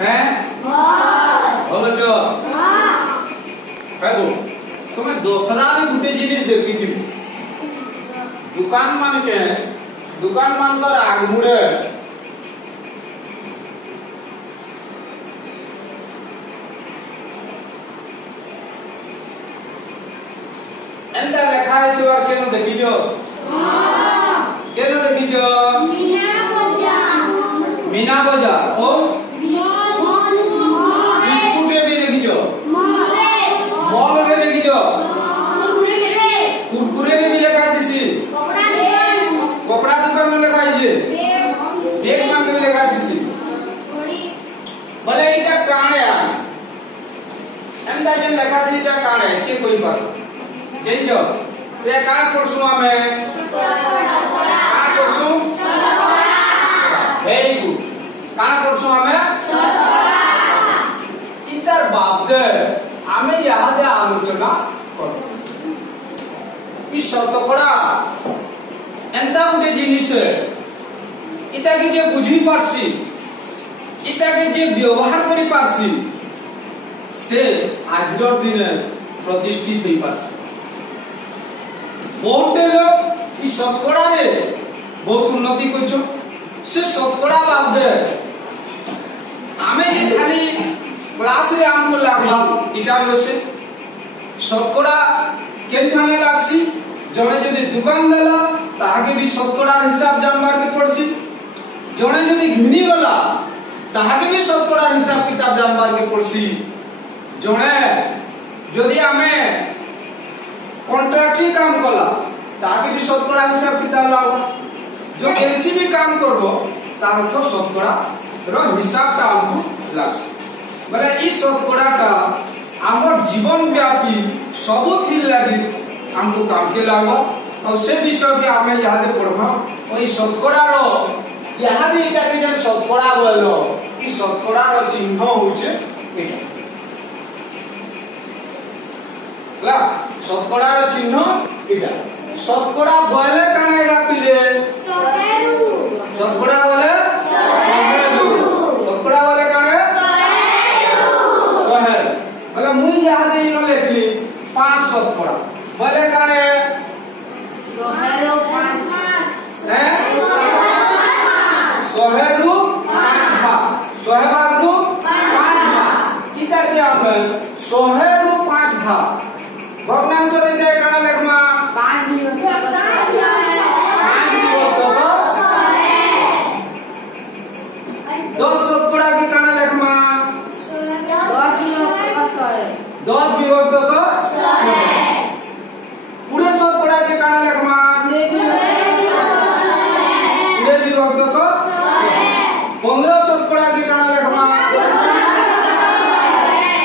हैं भल छ हेबो तुम्हें दूसरा भी गुटे जिनिस देखी थी दुकान मान कर आगमुड़े एंता लेखा है तो केनो देखी जो केनो देखी जो मीना बजा ओ बिस्कुटे भी देखी जो मॉल में देखी जो कुरकुरे में भी लिखा है किसी कपड़ा दुकान में लिखा है ये एक मान में लिखा है किसी भले इटा कांड है एंता जन लिखा थी इटा कांड है के कोई बात जन जो ते कांड परसों हमें कांड परसों वेरी गुड कांड परसों हमें इतर बाप दे हमें यहाँ दे आलोचना करो इस शतकड़ा एंता गुटे जिनिस इता की जे बुझी पारसी इता के जे व्यवहार करी पारसी से आजर दिन प्रतिष्ठित होई पारसी बहुत लोग इस शतकड़ा रे बहुत उन्नति करछो से शतकड़ा बाप दे आमे जे खाली क्लास रे हमको लागला इटा बसे शतकड़ा केन खाने लागसी जणे जदी दुकान देला ताहाके भी शतकड़ा हिसाब जानबार के पड़सी जणे जदी घिनी गला ताहाके भी शतकड़ा हिसाब किताब जानबार के पड़सी जणे जदी हमें कॉन्ट्रैक्टरी काम कला ताहाके भी शतकड़ा हिसाब किताब लागो जो केसी भी काम करबो तार तो शतकड़ा रो हिसाब ता हमको लागसी माने ई शतकड़ाटा हमर जीवन व्यापी सब थी लगी हमको काम के लागो और से विषय के हमें याद पड़बा ओई शतकड़ा रो यहाँ भी इटा के जन शतकड़ा बोलो ई शतकड़ा रो चिन्ह होचे एटा ला शतकड़ा रो चिन्ह एटा शतकड़ा बोले कानेगा पिले सहेरु शतकड़ा बोले सहेरु शतकड़ा बोले काने सहेरु मतलब मुई यहाँ दे इनो लिखली 5 शतकड़ा बोले काने सहेरु 5 हैं सहेरु 5 सहेबारु 5 इता क्या हम सहेरु 5 भाग भग्नांश रे जाय काने लेखमा 5 10 शतकड़ा की काने लेखमा 10 विभक्त का 100 पूरे शतकड़ा के काने लेखमा पूरे विभक्त का 15 शतकड़ा के काने लेखमा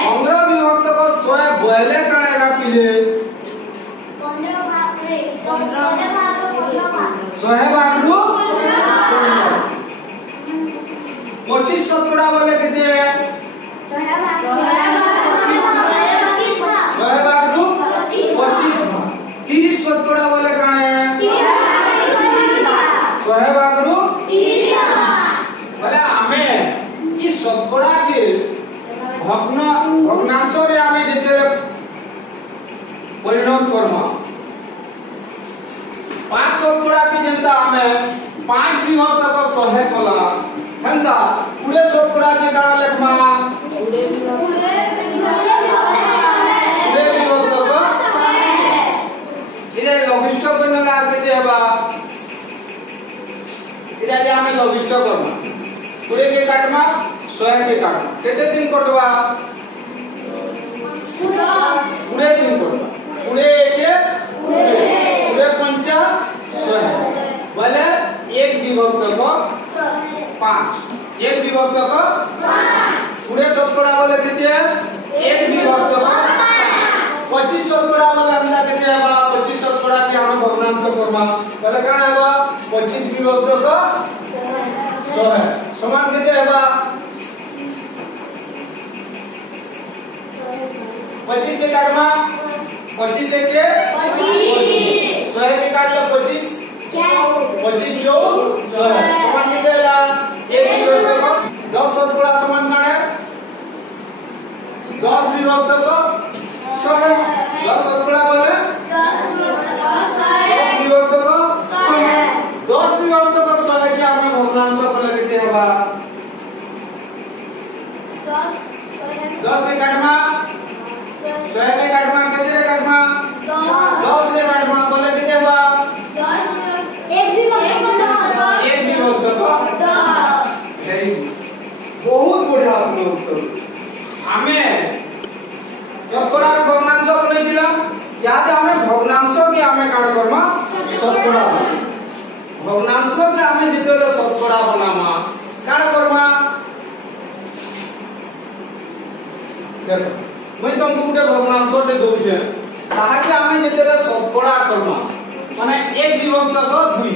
15 विभक्त का 100 बोले काने का पिले 100 भागलु 25 शतकड़ा बोले कितने 30 शतकड़ा बोले काने 100 भागलु 30 बोले हमें इस शतकड़ा के भग्नांश रे हमें जेते परिणत करमा 5 शतकड़ा की जनता हमें 5 विभक्त का 100 कला हंदा पूरे शतकड़ा के काने लेखमा पूरे विभक्त का इधर लघिष्ठ करने लागे जे बा इधर जे हमें लघिष्ठ करना पूरे के काटमा 100 के काटमा कितने दिन कटवा पूरे दिन कटवा पूरे के पूरे 100 बोले एक विभक्त का 5 एक विभक्त का 5 पूरे शतकड़ा बोले कितने एक विभक्त का 25 शतकड़ा बोले अंदा कितने बा 25 शतकड़ा के हम भग्नांश करबा बोले काना बा 25 विभक्त का 100 समान कितने बा 25 के काटमा 25 के 25 100 के काट लो 25 25 जो 100 समान कितने ला एक विभक्त का 10 शतकड़ा समान काने বিভক্তক 100 10 শতকরা বলে 10 বিভক্তক 100 10 বিভক্তক 100 কে আমি ভগ্নাংশ কলে কেতে হবা 10 কে কাটমা 100 কে কাটমা কেতে রে কাটমা 10 রে কাটমা বলে কেতে হবা 1 বিভক্তক 10 ভেরি বহুত বঢ়িয়া আপনার উত্তর আমি শতকড়ার ভগ্নাংশ বলে দিলাম ইয়াতে আমি ভগ্নাংশ কে আমি কাট করমা শতকড়া ভগ্নাংশ কে আমি যেতলে শতকড়া বানামা কাট করমা দেখো মই तुमको গুটে ভগ্নাংশ তে দউছে তাহাকে আমি যেতলে শতকড়া করমা মানে 1 বিভক্তক 2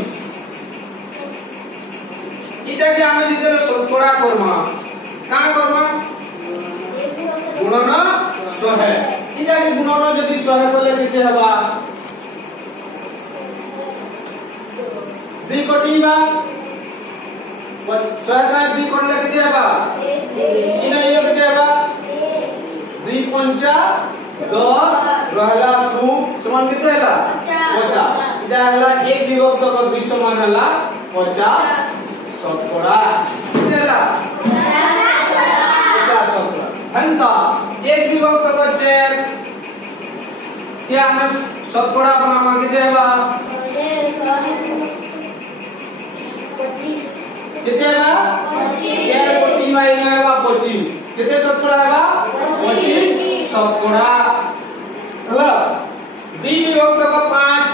এটাকে আমি যেতলে শতকড়া করমা কাট করমা গুণন 100 এটাকে গুণন যদি 100 করলে কেতে হবা 2 কটিবা 100 2 করলে কেতে হবা ইনা ইয়ে কেতে হবা 2 पंचा 10 रहला सु समान केते हला 50 इदा हला 1 विभक्तक 2 समान हला 50 शतकड़ा केते हला 50 शतकड़ा हंता 1 विभक्तक 4 क्या हम शतकड़ा बनामा केते हला 25 केते हला 4 कोटी माइल हला 25 केते शतकड़ा हला 25 शतकड़ा हला 2 विभक्तक 5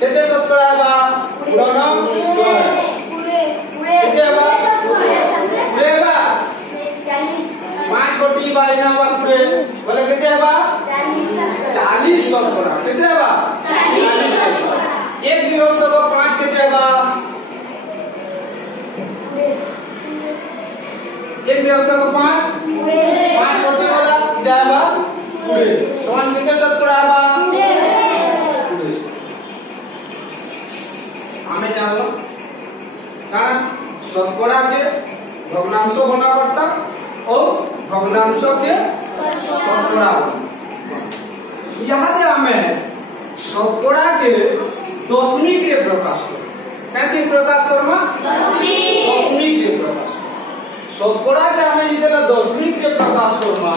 केते शतकड़ा हला गुणन 100 केते हला लेबा 5 कोटी बाई ना वक्ते बोले केते हला 40 शतकड़ा केते हला 40 शतकड़ा 1 विभक्तक 5 केते हला 1 विभक्तक 5 कोटी वाला देबा पुरे समान केते शतकड़ा हला हमें जानलो कारण शतकड़ा के भग्नांश बना पड़ता और भग्नांश के शतकड़ा यहाँ दे हमें शतकड़ा के दशमी के प्रकाश करो कहते प्रकाश करमा दशमी के प्रकाश शतकड़ा के हमें जितना दशमी के प्रकाश करमा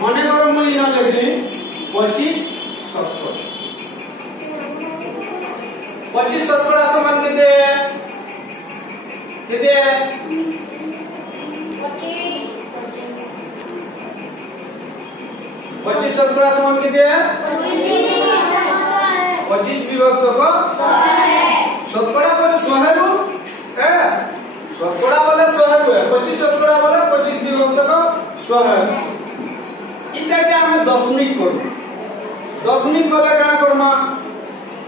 मने करो मैं इना लिखी 25 शतकड़ा 25 शतकड़ा समान केते 25 शतकड़ा समान केते 25 विभक्तक 100 शतकड़ा बोले 100 रो शतकड़ा बोले 100 रो 25 शतकड़ा बोले 25 विभक्तक 100 इटा के हमें दशमिक करू दशमिक कले काना करमा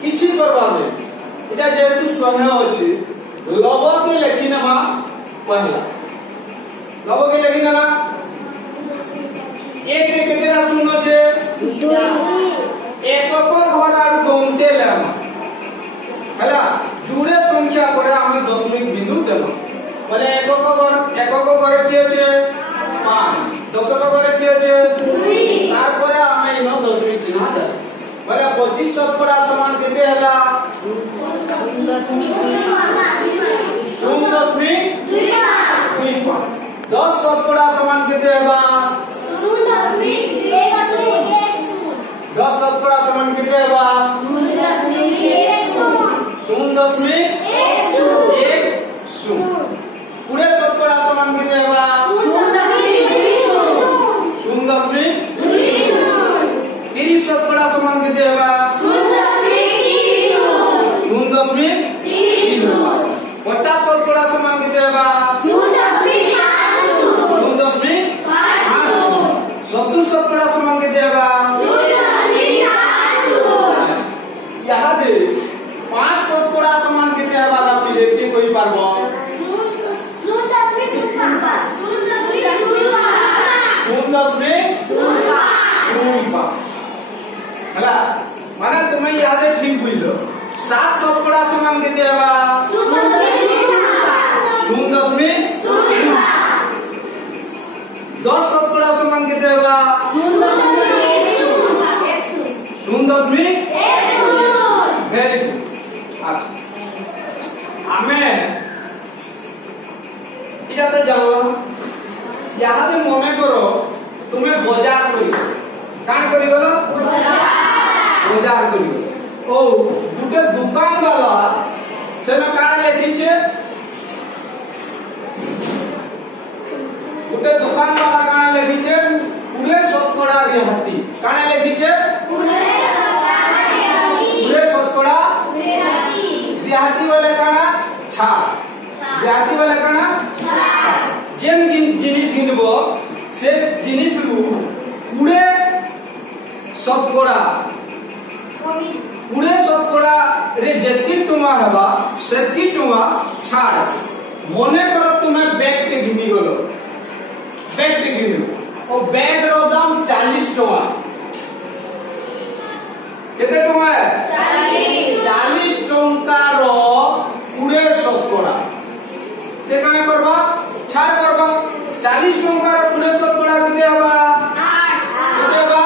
किछि करबा नै इटा जेतु 100 अछि लव के लिखि नबा पहला लव के लिखि नला एक रे केतेरा शून्य छे 2 एक को घर आर गमते लेमा हला जुड़े संख्या पर हमें दशमिक बिंदु देलो बोले एक को घर की अछि 5 10 को घर की अछि 2 तार पर हमें इनो दशमिक चिन्ह दे बोले 25 शतकड़ा समान केते हला 0.25 10 शतकड़ा समान केते हला 10 शतकड़ा समान केते हला 0.10 पूरे शतकड़ा समान केते हला 0.30 30 शतकड़ा समान केते हला 0.30 50 शतकड़ा समान केते हला 0.5 70 शतकड़ा समान केते हला यहाँ दे 5 शतकड़ा समान केते हला आपनि देखते कोई पारबो 0.5 हला माने केते होगा 0.1 वेरी गुड। अच्छा आमे इटा तो जानो यहाँ दे मने करो तुम्हें बाजार करी कान करी बोलो बाजार करी ओ दुटे दुकान वाला से न कान लिखिचे दुटे दुकान वाला कान लिखिचे पूरे शतकड़ा रिहाती कान लिखिचे पूरे शतकड़ा रिहाती वाले काना छाड़ रिहाती वाले काना छाड़ जेन जिनिस किनबो से जिनिस रु पूरे शतकड़ा रे जेतकी टुमा हबा सेतकी टुमा छाड़ मने करो तुम्हें बैग के घिनी गलो बैग के घिनी ओ बैग रो दाम 40 टका केते टका है 40 टका रो पूरे शतकड़ा से काने करबा छाड़ करबा 40 टका रो पूरे शतकड़ा केते हबा 8 केते हबा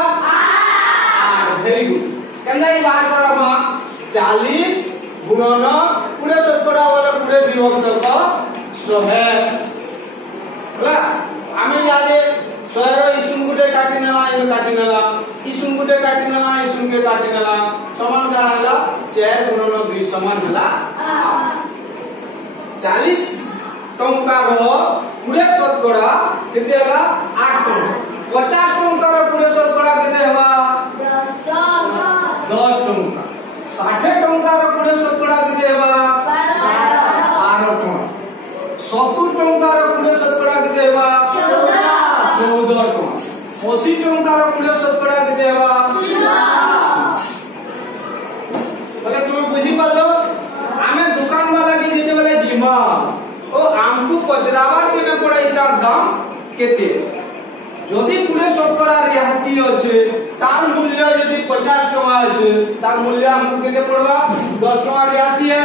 8 वेरी गुड केना ई बात करबा 40 गुणन पूरे शतकड़ा वाला पूरे विभक्त का 100 होला आमे यादे 100 रो इसुन गुटे काटी नेला इन काटी नेला इसुन गुटे काटी नेला इसुन के काटी नेला समान काला 4 गुणन 2 समान होला 40 टंका रो पूरे शतकड़ा केते होला 8 टंका 50 टंका रो पूरे शतकड़ा केते होला 10 टंका 60 टंका रो पूरे शतकड़ा केते होला 12 टंका 70 टंका रो पूरे शतकड़ा केते होला 14 टंका 80 टंका रो पूरे शतकड़ा केते होला 16 बोले तुम बुझी पालो आमे दुकान वाला के जेते वाला जिमा ओ आमको पजरावर केने पड़ा इतार दाम केते যদি পুরে শতকড়া রিহাতি আছে তার মূল্য যদি 50 টাকা আছে তার মূল্য हमको কেতে পড়বা 10 টাকা রিহাতি है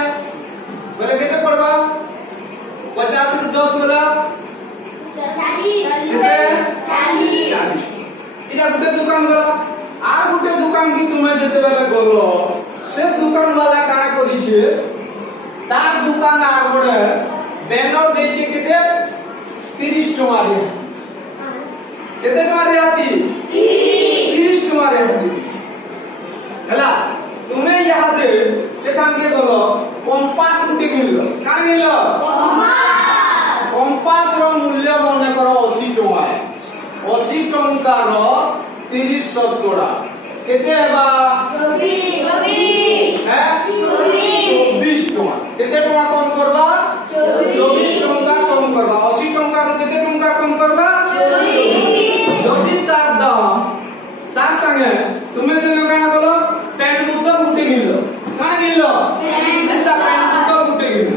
বলে কেতে পড়বা 50 ରୁ 10 होला 40 এটা গুটে দোকান वाला আর গুটে দোকান কি তুমি যেতে বেলে গলো সে দোকান वाला কানা করিছে তার দোকান আর বড় ব্যানার দেইছে কেতে 30 টাকা রিহাতি केते मारे आती 30 तुम्हारे आती हला तुम्हें यहाँ दे सेखान के बोलो कंपास गुटी किनलो कान किनलो कंपास रो मूल्य मने करो 80 टका है 80 टका रो 30 शतकड़ा केते हेबा 24 है 24 टका केते टका कम करबा 24 टका कम करबा 80 टका रो केते टका कम करबा যদি তার দাম তার সঙ্গে তুমি সে কানা বলো প্যান্ট বুতো গুটে গিল কানা গিল এটা প্যান্ট বুতো গুটে গিল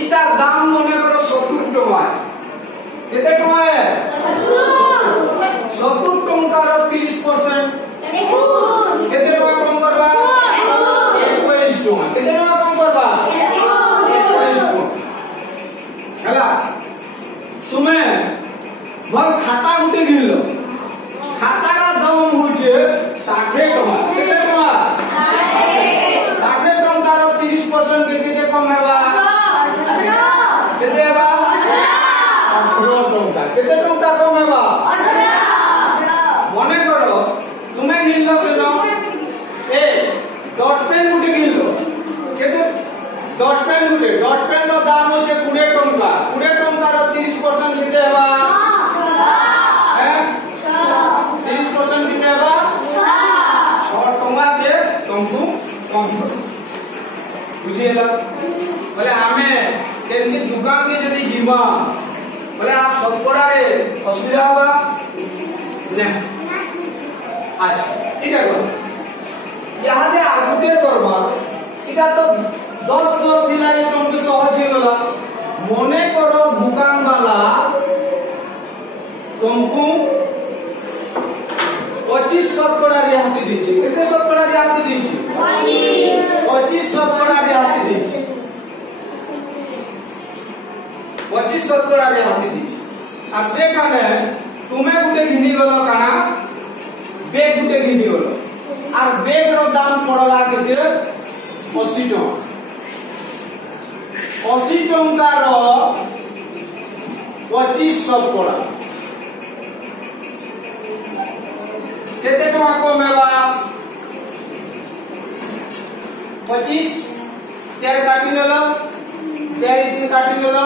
ইতার দাম মনে করো 70 টাকা কেতে টাকা 70 টাকার 30% কেতে টাকা কম করবা 21 টাকা কেতে টাকা কম করবা 21 টাকা হলা তুমি মোর খাতা গুটে গিল खातार दाम होचे 60 टका केते टका 60 टका रो 30% केते कम हेबा केते हेबा 18 टका केते टका कम हेबा 18 मने करो तुमे गिनलो सेनो ए डॉट पेन गुटे गिनलो केते डॉट पेन रो दाम होचे 20 टका 20 टका रो 30% केते हेबा 30% किते हेबा 6 टका से तुमको कम करो बुझिएला बोले हमें केनसी दुकान के जदी जीवा बोले आप शतकड़ा रे असुविधा होगा ने अच्छा ठीक है यहाँ दे आगुटे करबा इटा तो 10 दिला रे तुमको सहज हे गला मने करो दुकान वाला तुमको 25 शतकड़ा रिहाती दीची केते शतकड़ा रिहाती दीची 25 शतकड़ा रिहाती दीची 25 शतकड़ा रिहाती दीची আর সেখানে तुमे गुटे घिनी गलो काना बेग गुटे घिनी गलो आर बेग रो दाम पड़ला केते 80 टका 80 टका रो 25 शतकड़ा केते टका कमेबा 25 4 काटी लेलो 4 3 काटी लेलो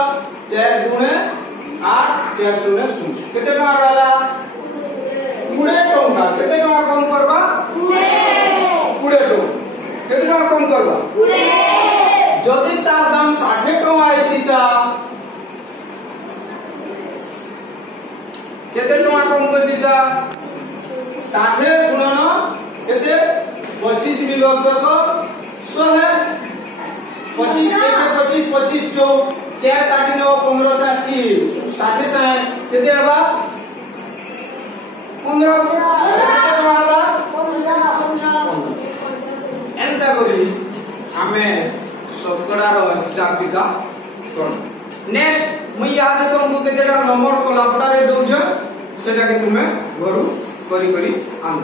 4 दूने 8 4 शून्य शून्य केते टका रहला 20 टका केते टका कम करबा 20 टका केते टका कम करबा 20 जदी तार दाम 60 टका आइतिता केते टका कम कर दिता 60 गुणन केते 25 विभक्त 100 25 के 25 25 जो 4 काटी लो 15 60 60 से केते आबा 15 केते वाला 15 एंता करी हमें शतकड़ा रो हिसाब किताब कर नेक्स्ट मैं याद है तुमको केतेटा नंबर कोलापटा रे दउछ सेटा के तुमे घरु करी करी आन